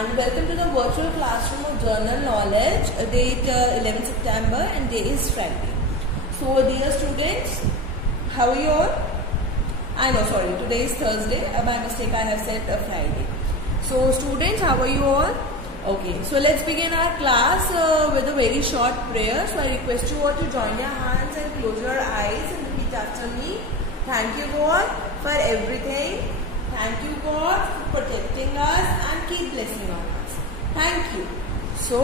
and welcome to the virtual classroom of Journal Knowledge, date 11 September and day is Friday. So dear students, how are you all? Today is Thursday. By mistake I have said Friday. So students, how are you all? Okay, so let's begin our class with a very short prayer. So I request you all to join your hands and close your eyes and repeat after me. Thank you God for everything. Thank you God for protecting us and keep blessing on us. Thank you. So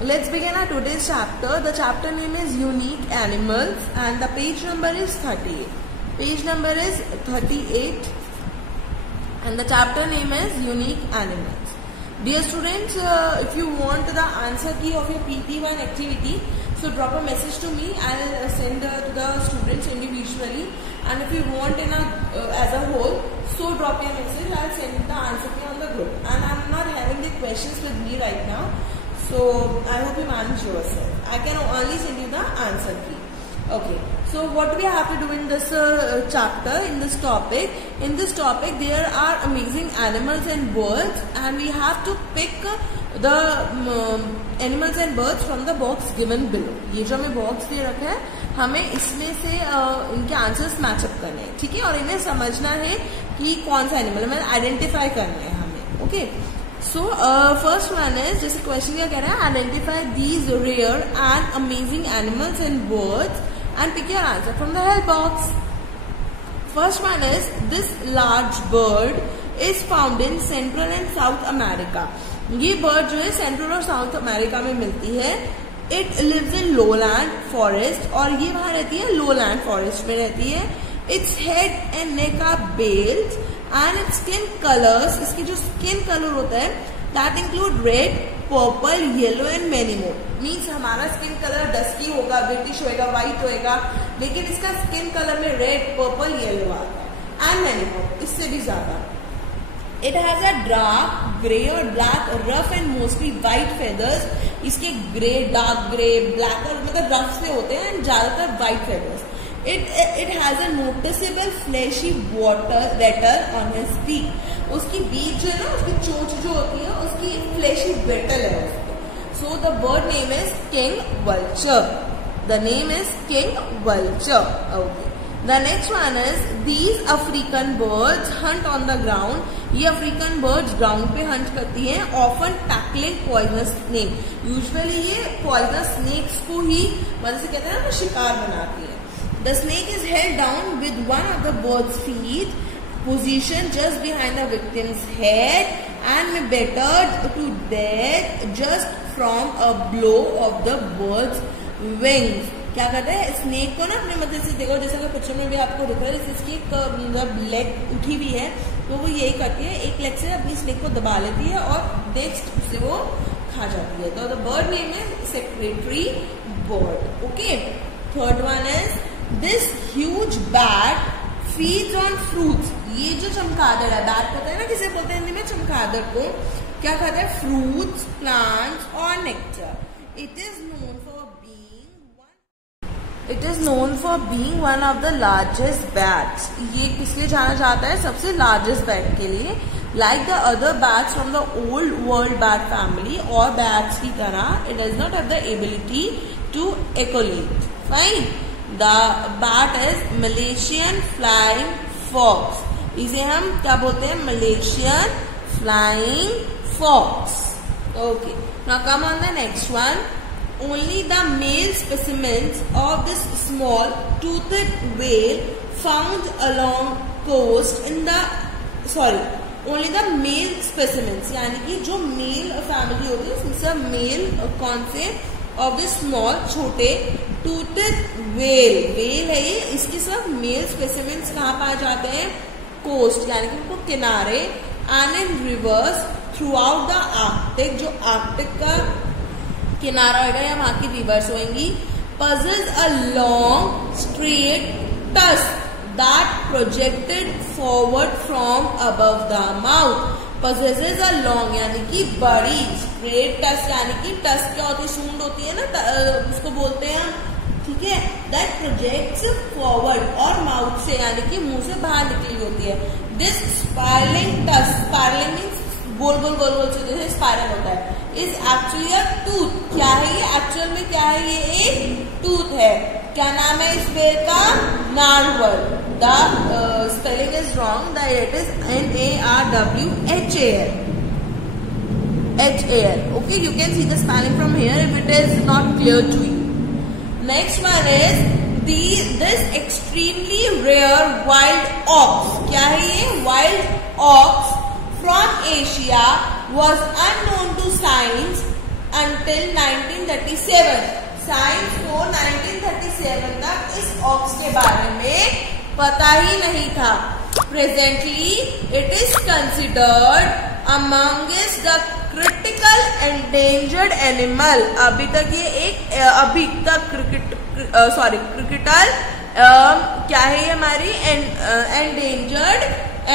let's begin our today's chapter. The chapter name is Unique Animals and the page number is 38. Page number is 38 and the chapter name is Unique Animals. Dear students, if you want the answer key of your PT1 activity, so drop a message to me. I'll send to the students individually, and if you want as a whole, so drop your message. I'll send the answer key on the group. And I'm not having the questions with me right now, so I hope you manage yourself. I can only send you the answer key. Okay. So what do we have to do in this chapter, in this topic? In this topic, there are amazing animals and birds, and we have to pick the animals and birds from the box given below. ये जो हमें box दे रखा है, हमें इसमें से इनके answers matchup करने हैं, ठीक है? और इन्हें समझना है कि कौन सा एनिमल हमें आइडेंटिफाई करने हैं हमें, okay? So first one is, जैसे क्वेश्चन क्या कह रहा है, identify these rare and amazing animals and birds and pick your answer from the help box. First one is, this large bird is found in Central and South America. ये bird जो है Central और South America में मिलती है. It lives in lowland forest और ये वहाँ रहती है lowland forest में रहती है. Its head and neck are bales and its skin colors, इसकी जो skin color होता है, that include red, purple, yellow and many more. Means हमारा स्किन कलर डस्की होगा, ब्रिटिश होएगा, व्हाइट होएगा, लेकिन इसका स्किन कलर में रेड, पर्पल, येलो आता है एंड मेनी मोर, इससे भी ज्यादा. It has a dark grey और black, rough and mostly white feathers. इसके ग्रे, डार्क ग्रे, ब्लैक और मतलब रफ से होते हैं एंड ज्यादातर white feathers. It has a noticeable fleshy wattle on his beak. उसकी बीक जो है ना, उसकी चोंच जो होती है, उसकी fleshy wattle है उसको. So the bird name is king vulture. The name is king vulture. Okay. The next one is, these African birds hunt on the ground. ये African birds ground पे hunt करती हैं, often tackling poisonous snake. Usually ये poisonous snakes को ही मतलब से कहते हैं ना, शिकार बनाती है. The snake is held down with one of the bird's feet positioned just behind the victim's head and battered to death just from a blow of the bird's wings. क्या करता है, स्नेक को ना अपने मदद से, देखो जैसा कि पिक्चर में भी आपको दिख रहा है, इसकी मतलब लेग उठी हुई है, तो वो यही करती है, एक लेग से अपनी स्नेक को दबा लेती है और नेक्स्ट से वो खा जाती है. तो the bird name is secretary bird. Okay. Third one is, this huge bat feeds on fruits. ये जो चमगादड़ है, बैट पता है ना किसे बोलते हैं हिंदी में, चमगादड़ को क्या खाता है, फ्रूट्स, प्लांट्स और nectar. It is known for being one of the largest bats. ये किस लिए जाना जाता है, सबसे लार्जेस्ट बैट के लिए. Like the other bats from the old world bat family और बैट्स की तरह, it does not have the ability to echolocate. Fine. The bat is Malaysian flying fox. इसे हम क्या बोलते हैं, Malaysian flying fox. Okay. Now come on the next one. Only the male specimens of this small toothed whale found along coast in the only the male specimens, यानी कि जो mail family होती है उसमें मेल कौन से of this small छोटे toothed whale. whale है ये, इसके सब मेल स्पेसिमेंट्स कहाँ पाए जाते हैं, कोस्ट यानी कि उनको किनारे, and in reverse through out the Arctic. जो आर्कटिक का किनारा होगा या वहां की रिवर्स होंगी. possess a long straight tusk that projected forward from above the mouth. possesses a long यानी कि बड़ी, straight tusk यानी कि tusk क्या होती है, सूंड होती है ना, उसको बोलते हैं, ठीक है. that projects forward और mouth से यानी कि मुंह से बाहर निकली होती है. this spiraling tusk, spiraling means गोल गोल गोल गोल से जैसे स्पाइरल होता है, इज एक्चुअली अ टूथ। क्या है ये एक्चुअल में, क्या है ये, एक टूथ है। क्या नाम है इस बेल का, narwhal. The spelling is wrong, the it is NARWHAL, HAL. Okay, you can see the spelling from here if it is not clear to you. Next one is this extremely rare wild ox. क्या है ये, wild ox from Asia was unknown to science until 1937. Science को 1937 तक इस aux के बारे में पता ही नहीं था। Presently it is considered amongst the critical endangered animal. अभी तक ये एक क्रिटिकल क्या है ये हमारी एंडेंजर्ड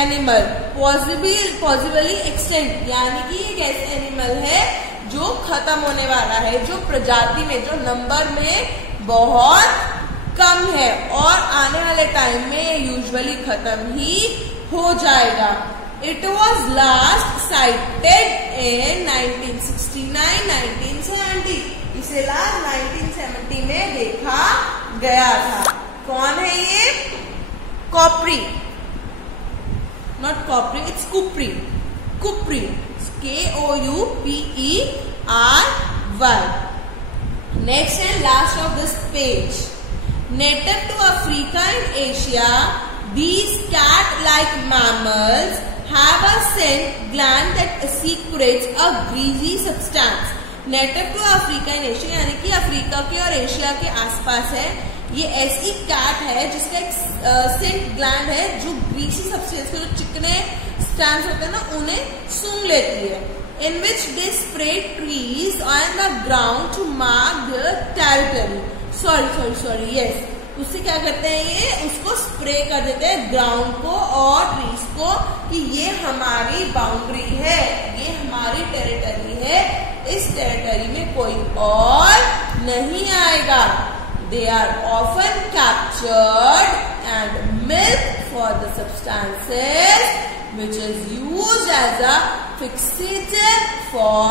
एनिमल, पॉसिबली एक्सटेंट, यानी कि एक ऐसे एनिमल है जो खत्म होने वाला है, जो प्रजाति में, जो नंबर में बहुत कम है और आने वाले टाइम में यूजुअली खत्म ही हो जाएगा। इट वॉज लास्ट साइटेड इन 1969-1970। इसे लास्ट 1970 में देखा गया था। कौन है ये, kouprey, not kouprey, it's kouprey, kouprey, KOUPERY। Next and last of this page. Native to Africa and Asia, these cat-like mammals have a scent gland that secretes a greasy substance. Native to Africa and Asia यानी कि Africa के और Asia के आसपास है। ये ऐसी cat है जिसका एक सेंट ग्लैंड है जो ग्रीसी सब्सटेंस, जो चिकने स्टैम्स होते हैं ना, उन्हें सूंघ लेती है। In which they spray trees on the ground to mark their territory. Sorry, yes. उससे क्या करते हैं ये, उसको स्प्रे कर देते हैं ग्राउंड को और ट्रीज को कि ये हमारी बाउंड्री है, ये हमारी टेरिटरी है, इस टेरिटरी में कोई और नहीं आएगा। They are often captured and milked for the substances which is used as a fixative for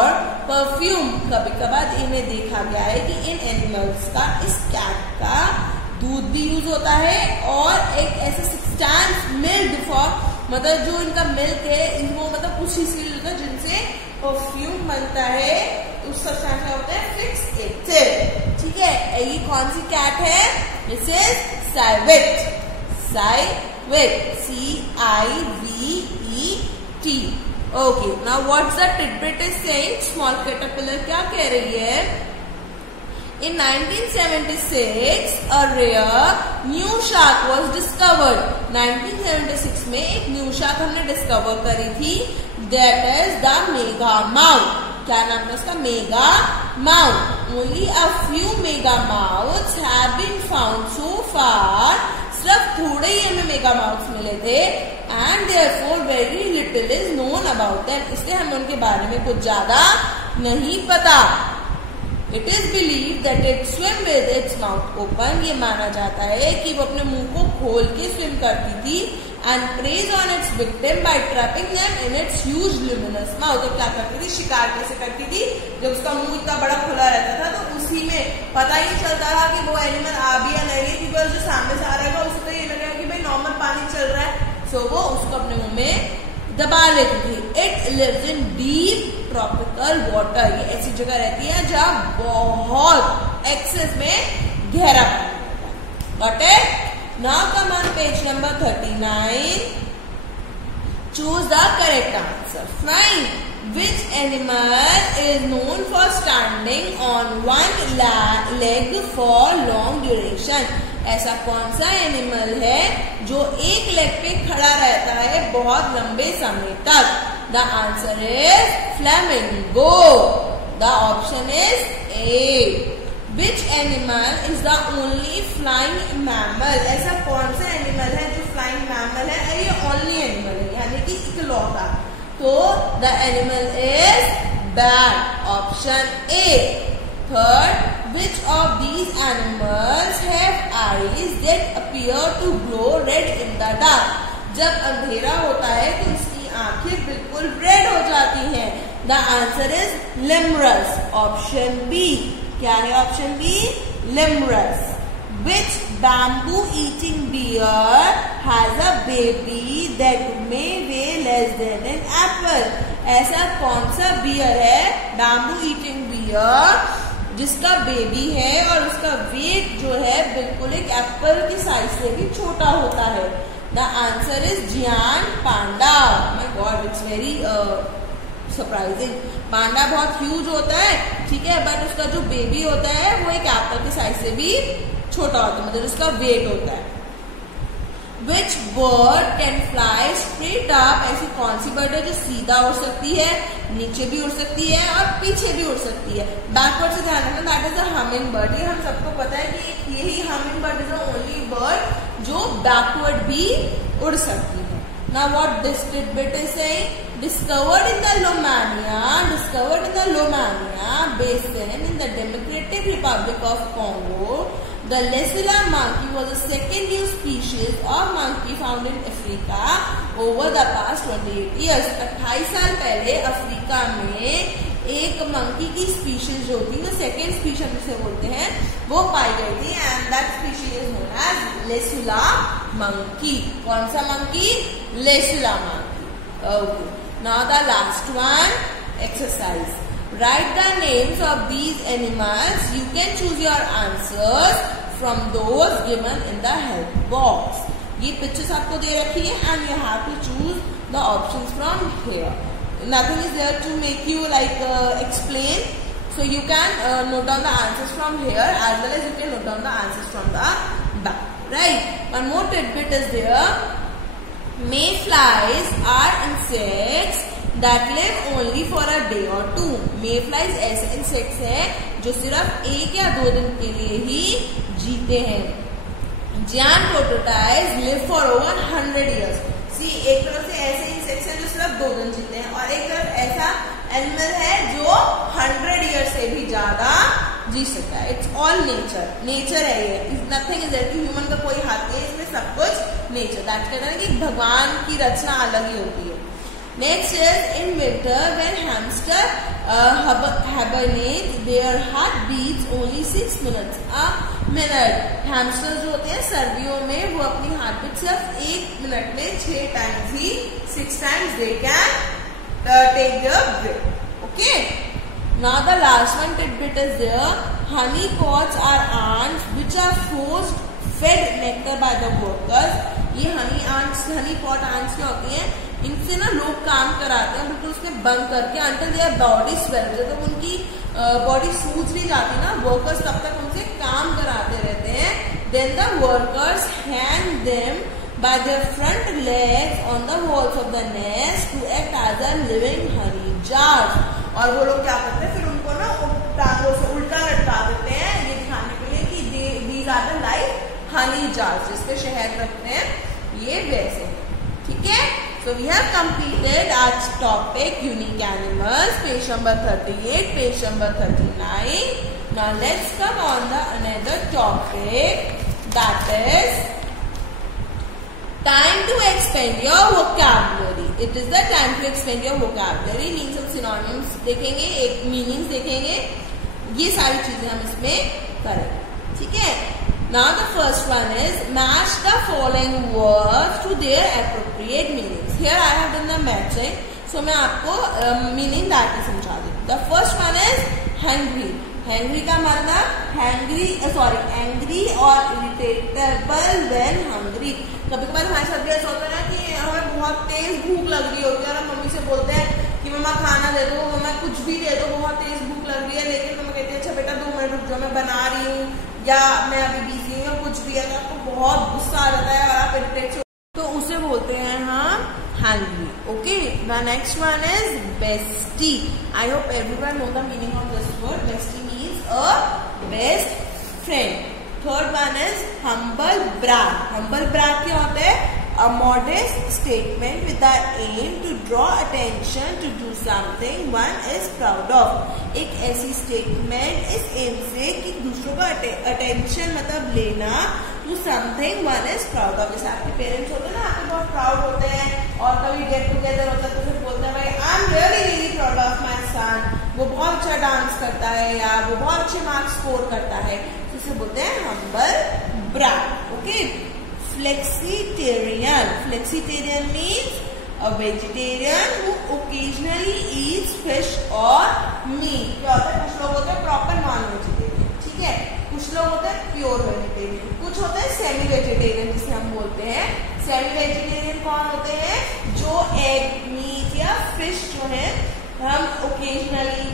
perfume. कभी कभार इन्हें देखा गया है कि इन एनिमल्स का, इस कैट का दूध भी यूज होता है और एक ऐसा सब्सटेंस मिल्क फॉर, मतलब जो इनका मिल्क है, इनको मतलब कुछ चीज के लिए होता है जिनसे परफ्यूम बनता है, उस सब्सटेंस का होता है फिक्सेटिव। ठीक है, ये कौन सी कैट है, this is civet, civet, CIVET। Okay, now what's the tidbit is saying, small caterpillar क्या कह रही है, In 1976, a rare new shark was discovered. 1976 में एक न्यू शार्क हमने डिस्कवर करी थी, that is the megamouth. क्या नाम है उसका, megamouth. Only a few megamouths have been found so far. सिर्फ थोड़े ही हमें मेगामाउथ्स मिले थे, and therefore very little is known about them. इसलिए हमें उनके बारे में कुछ ज्यादा नहीं पता। It is believed that it swim with its mouth open. ये माना जाता है कि वो अपने मुंह को खोल के स्विम करती थी and preys on its victim by trapping them in its huge luminous mouth. तो क्या करती थी, शिकार कैसे करती थी, जब उसका मुंह इतना बड़ा खुला रहता था तो उसी में पता ही नहीं चलता था कि वो एनिमल आ भी या नहीं, क्योंकि जो सामने से आ रहेगा उसको तो ये लगेगा कि भाई नॉर्मल पानी चल रहा है, सो वो उसको अपने मुंह में दबा लेती थी। It lives in deep tropical water. ये ऐसी जगह रहती है जहाँ बहुत एक्सेस में गहरा पानी। Got it? Now come on page number 39. Choose the correct answer. Fine. Which animal is known for standing on one leg for long duration? ऐसा कौन सा एनिमल है जो एक लेग पे खड़ा रहता है बहुत लंबे समय तक? The answer is flamingo. The option is a. Which animal is the only flying mammal? ऐसा कौन सा एनिमल है जो फ्लाइंग मैमल है? ये ओनली एनिमल है, यानी कि इकलौता. तो the animal is bat. Option A. Third, which of these animals have eyes that appear to glow red in the dark? जब अंधेरा होता है तो इसकी आंखें बिल्कुल रेड हो जाती हैं। The answer is lemurs, option B. क्या है option B? Lemurs. Which bamboo eating bear has a baby that may weigh less than an apple? ऐसा कौन सा बियर है, बैम्बू ईटिंग बियर, जिसका बेबी है और उसका वेट जो है बिल्कुल एक एप्पल की साइज से भी छोटा होता है? The answer is giant panda. My God, it's very surprising. Panda बहुत ह्यूज होता है, ठीक है, बट उसका जो बेबी होता है वो एक एप्पल की साइज से भी छोटा होता है, मतलब उसका वेट होता है। Which bird can fly straight up? ऐसी कौन सी बर्ड है जो सीधा उड़ सकती है, नीचे भी उड़ सकती है और पीछे भी उड़ सकती है? बैकवर्ड से ध्यान रखना, that is a humming bird. ये हम सबको पता है कि यही humming bird is the only bird जो बैकवर्ड भी उड़ सकती है। Now what this tidbit is saying? Discovered in the Lomania basin in the Democratic Republic of Congo, the Lesula monkey was the second new species of monkey found in Africa over the past 28 years. 28 साल पहले Africa में एक monkey की species जो थी, वो second species जिसे बोलते हैं, वो पाई गई थी, and that species is known as lesula monkey. कौन सा monkey? Lesula monkey. Okay, now the last one, exercise. Write the names of these animals. You can choose your answers from those given in the help box. ये pictures आपको दे रखी है and you have to choose the options from here. Nothing is there to make you like explain. So you can note down the answers from here as well as you can note down the answers from the back. Right? One more tidbit is there. Mayflies are insects that live only for a day or two. Mayflies ऐसे insects हैं जो सिर्फ 1 या 2 दिन के लिए ही जीते हैं। Giant tortoise live for over 100 years. See, एक तरफ से ऐसे इंसेक्ट्स हैं जो सिर्फ 2 दिन जीते हैं और एक तरफ ऐसा एनिमल है जो 100 ईयर से भी ज्यादा जी सकता है। इट्स ऑल नेचर, नेचर है ये, नथिंग इज देयर कि ह्यूमन का कोई हाथ नहीं है इसमें, सब कुछ नेचर। दैट कहते हैं कि भगवान की रचना अलग ही होती है। Next is in winter when hamster hibernate, their heart beats only 6 minutes a minute. Hamster जो होते हैं सर्दियों में वो अपनी हार्ट बीट सिर्फ 1 मिनट में 6 times he 6 times they can take their breath. Okay. Now the last one tidbit is there. Honey pots are ants which are fed nectar by the workers. ये हनी पॉट ants क्या होती हैं? इनसे ना लोग काम कराते हैं बिल्कुल उसमें बंद करके until their body swells. जब उनकी बॉडी सूज नहीं जाती ना, वर्कर्स तब तक उनसे काम कराते रहते हैं. Then the workers hang them by their front legs on the walls of the nest to act as a living honey jars. और वो लोग क्या करते हैं, फिर उनको ना टांगों से उल्टा लटका देते हैं ये दिखाने के लिए कि these are the like honey jars जिसपे शहद रखते हैं, ये वैसे। ठीक है, so we have completed our topic unique animals, page number 38, page number 39. Now let's come on the another topic, that is time to expand your vocabulary. It is the time to expand your vocabulary. Means of synonyms देखेंगे, एक meanings देखेंगे, ये सारी चीजें हम इसमें करेंगे। ठीक है, now the first one is match the following words to their appropriate meanings. Here I have done the matching, so मैं आपको meaning डालकर समझा दूँ. The first one is hungry. Hungry का मतलब angry और irritable when hungry. कभी कभार हमारे साथ भी ऐसा होता है ना कि हमें बहुत तेज भूख लग रही होती है और हम मम्मी से बोलते हैं कि मम्मा खाना दे दो, मम्मा कुछ भी दे दो, बहुत तेज भूख लग रही है, लेकिन मम्मा कहती है अच्छा बेटा 2 मिनट रुक जाओ, मैं बना रही हूँ, या मैं अभी बिजी हूँ, कुछ भी है, तो आपको बहुत गुस्सा आ जाता है और आप इरिटेट, तो उसे बोलते हैं हम hungry. Okay, the next one is bestie. I hope everyone know the meaning of this word. Bestie means a best friend. Third one is humble brag. Humble brag क्या होता है? A modest statement with the aim to draw attention to do something one is proud of. एक ऐसी statement इस aim से कि दूसरों का attention मतलब लेना to something one is proud of. जैसे आपके पेरेंट्स होते हैं ना, आपके बहुत प्राउड होते हैं और कभी गेट टुगेदर होता है करता है या वो बहुत अच्छे मार्क्स स्कोर करता है, तो इसे बोलते हैं humble brag. Okay, flexitarian, flexitarian means a vegetarian who occasionally eats fish or meat। क्या होता है, कुछ लोग होते हैं प्रॉपर नॉन वेजिटेरियन, ठीक है, कुछ लोग होते हैं प्योर वेजिटेरियन, कुछ होते हैं सेमी वेजिटेरियन जिसे हम बोलते हैं। सेमी वेजिटेरियन कौन होते हैं, जो एग, मीट या फिश जो है हम ओकेजनली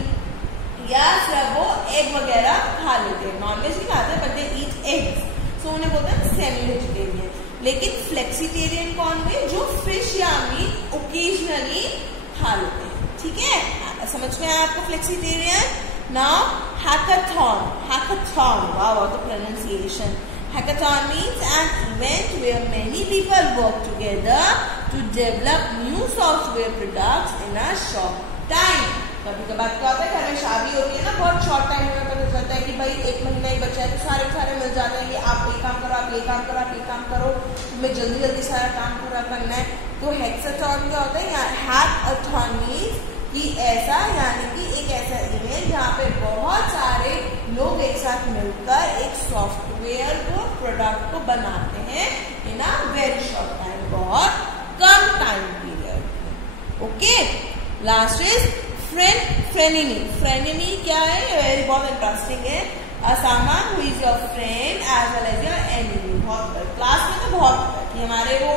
या फिर वो एग वगैरह खा लेते हैं, नॉन वेज नहीं खाते बट दे ईट एग्स, सो उन्हें बोलते हैं सेमी वेजिटेरियन। लेकिन फ्लेक्सीटेरियन कौन हुए, जो फिश या मीट ओकेजनली खा लेते हैं, ठीक है, समझ में आया आपको flexitarian. Now hackathon, hackathon, wow the pronunciation. Hackathon means an event where many people work together to develop new software products in a short time. कभी कभार क्या होता है, घर में शादी होती है ना, बहुत शॉर्ट टाइम में पता चलता है कि भाई 1 महीना ही बचा है, तो सारे मिल जाते हैं कि आप ये काम करो, आप ये काम करो, आप ये काम करो, तुम्हें जल्दी सारा काम पूरा करना है। तो हेक्साथॉन क्या होता है, हैकाथॉन मीन्स कि ऐसा, यानी कि एक ऐसा इवेंट जहाँ पे बहुत सारे लोग एक साथ मिलकर एक सॉफ्टवेयर को, प्रोडक्ट को बनाते हैं in a very short time, बहुत कम time period. Okay, last is frenemy. Frenemy क्या है, वेरी बहुत इंटरेस्टिंग है। someone who is your friend as well as your enemy। बहुत क्लास में तो बहुत कि हमारे वो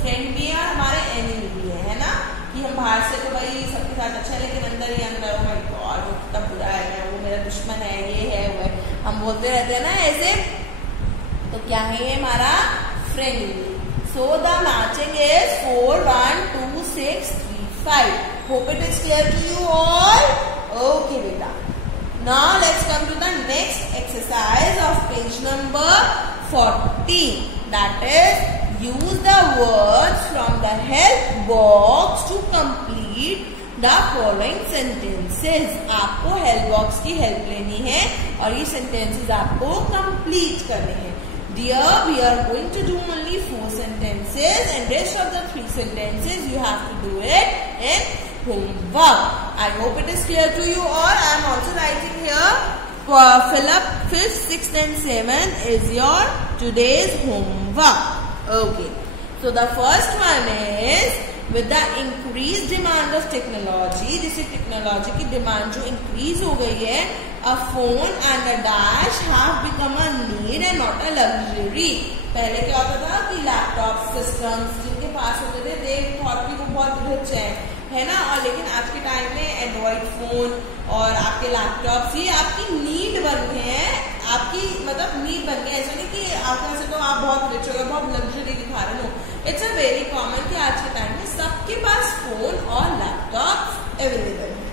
फ्रेंड भी है और हमारे एनिमी भी है ना, कि हम बाहर से तो भाई सबके साथ अच्छा है, लेकिन अंदर ही अंदर ओ माय गॉड वो कितना बुरा है, वो मेरा दुश्मन है, ये है वो है, हम बोलते रहते हैं ना ऐसे। तो क्या है ये हमारा frenemy. So the matching is 4 1 2 6 3 5। Hope it is clear to you all. Okay, beta. Now let's come to the next exercise of page number 14. That is, use the words from the help box to complete the following sentences। आपको help box की help लेनी है और ये sentences आपको complete करने हैं। Dear, we are going to do only 4 sentences and rest of the 3 sentences you have to do it in homework. I hope it is clear to you all. I am also writing here. Fill up 5th, 6th and 7th is your today's homework. Okay. So the first one is, with the increased demand of technology, जिससे technology की demand जो increase हो गई है, a phone and a dash have become a need and not a luxury। पहले क्या होता था कि लैपटॉप सिस्टम्स जिनके पास होते थे, दे थॉट कि वो बहुत रिच है ना, और लेकिन आज के टाइम में एंड्रॉइड फोन और आपके लैपटॉप्स ये आपकी नीड बन गए हैं, आपकी मतलब नीड बन गई। ऐसा नहीं कि आपके से तो आप बहुत रिच हो गए, बहुत लग्जरी दिखा रहे हो। इट्स अ वेरी कॉमन कि आज के टाइम में सबके पास फोन और लैपटॉप अवेलेबल है।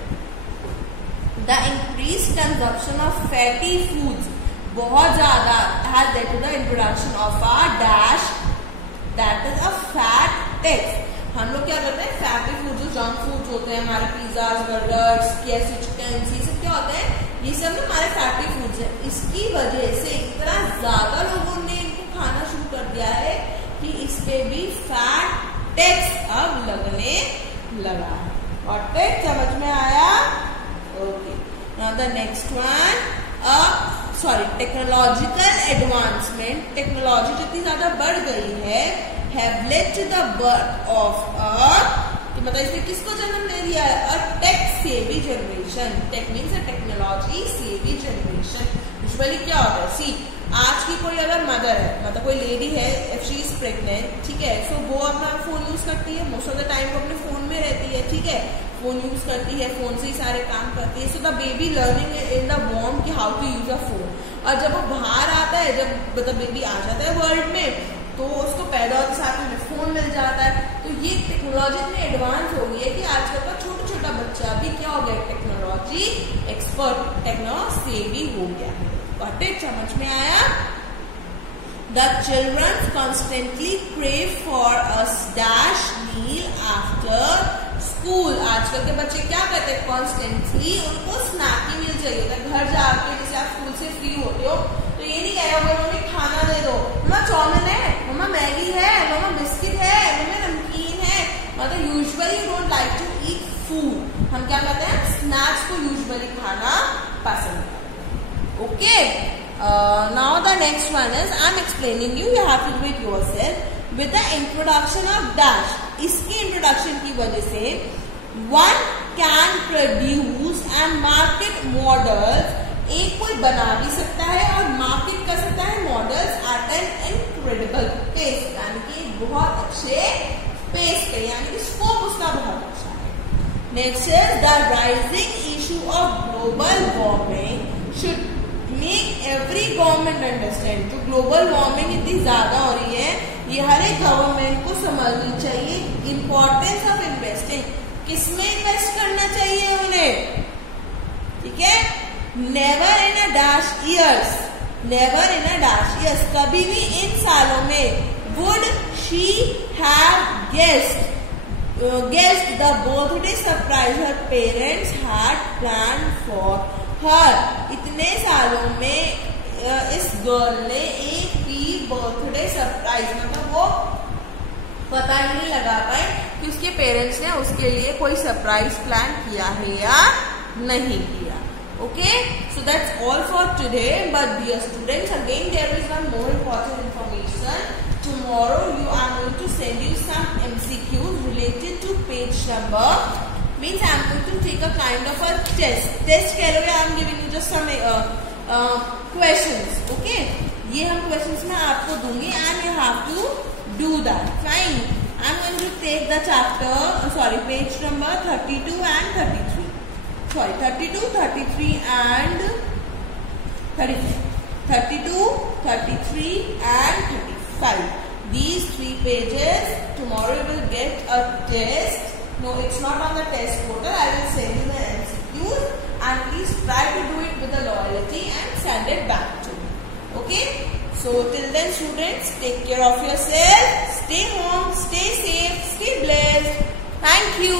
The increase consumption of fatty foods, बहुत ज्यादा has led to the introduction of a dash, that is a fat tax. हम लोग क्या करते हैं, फैटी फूड जो जंक फूड होते हैं, हमारे पिज्जाज, बर्गर्स, केएफसी चिकन, ये सब क्या होते हैं, ये सब ना हमारे फैटी फूड्स हैं। इसकी वजह से इतना ज्यादा लोगों ने इनको खाना शुरू कर दिया है कि इस पे भी फैट टैक्स अब लगने लगा है। और टैक्स समझ में आया? Okay, now the next one, technological advancement. Technology जितनी ज्यादा बढ़ गई है, have led to the birth of a, मतलब इसने किसको जन्म दे दिया है, a tech savvy generation। tech means a technology savvy generation। Usually क्या होता है, सी आज की कोई अगर मदर है, मतलब कोई लेडी है, इफ शी इज प्रेग्नेंट, ठीक है, सो वो अपना फोन यूज करती है, मोस्ट ऑफ द टाइम वो अपने फोन में रहती है, ठीक है, फोन यूज करती है, फोन से ही सारे काम करती है। So the baby learning in the वॉर्म कि how to use a phone. और जब वो बाहर आता है, जब मतलब बेबी आ जाता है वर्ल्ड में, तो उसको पैदा होते साथ में फोन मिल जाता है। तो ये टेक्नोलॉजी इतनी एडवांस हो गई है कि आजकल का छोटा बच्चा भी क्या हो गया, टेक्नोलॉजी एक्सपर्ट, टेक्नो सेवी हो गया है। समझ में आया? The children constantly crave for a dash meal after school। आजकल के बच्चे क्या करते हैं, कॉन्स्टेंटली उनको स्नैकी मील चाहिए था। घर जाके जैसे आप स्कूल से फ्री होते हो तो ये नहीं कह रहे मम्मी खाना दे दो, मम्मा चाउमीन है, मम्मा मैगी है, मम्मा बिस्किट है, मम्मा नमकीन है। मतलब usually you don't like to eat food. हम क्या कहते हैं, स्नैक्स को यूजुअली खाना पसंद करेगा. Okay, now the next one is I am explaining you have to do it yourself with the introduction of dash. इसकी इंट्रोडक्शन की वजह से one can produce and market models. एक कोई बना भी सकता है और मार्केट कर सकता है models at an incredible pace, यानी कि बहुत अच्छे पेस पे, यानी कि स्कोप उसका बहुत अच्छा है. Next is the rising issue of global warming should make every government understand. जो ग्लोबल वार्मिंग इतनी ज्यादा हो रही है, ये हर एक गवर्नमेंट को समझनी चाहिए. इंपॉर्टेंस ऑफ इन्वेस्टिंग, किसमें इन्वेस्ट करना चाहिए उन्हें, ठीक है. Never in a dash years, never in a dash years, कभी भी इन सालों में would she have guessed the birthday surprise her parents had plan for her. इतने सालों में इस गर्ल ने एक भी बर्थडे सरप्राइज, मतलब वो पता ही नहीं लगा पाए कि उसके पेरेंट्स ने उसके लिए कोई सरप्राइज प्लान किया है या नहीं किया. Okay, so that's all for today. But dear students, again there is one more important information. Tomorrow you are going to send you some MCQs related to page number. Means I am going to take a kind of a test. Test कह लो या I am giving you just some questions. Okay, ये हम questions में आपको दूंगी and you have to do that. Fine. I am going to take the chapter, page number 32 and 33. 32, 33 and 34. 32, 33 and 35. These 3 pages. Tomorrow you will get a test. No, it's not on the test portal. I will send you the MCQs and please try to do it with the loyalty and send it back to me. Okay? So till then students, take care of yourself. Stay home, stay safe, stay blessed. Thank you.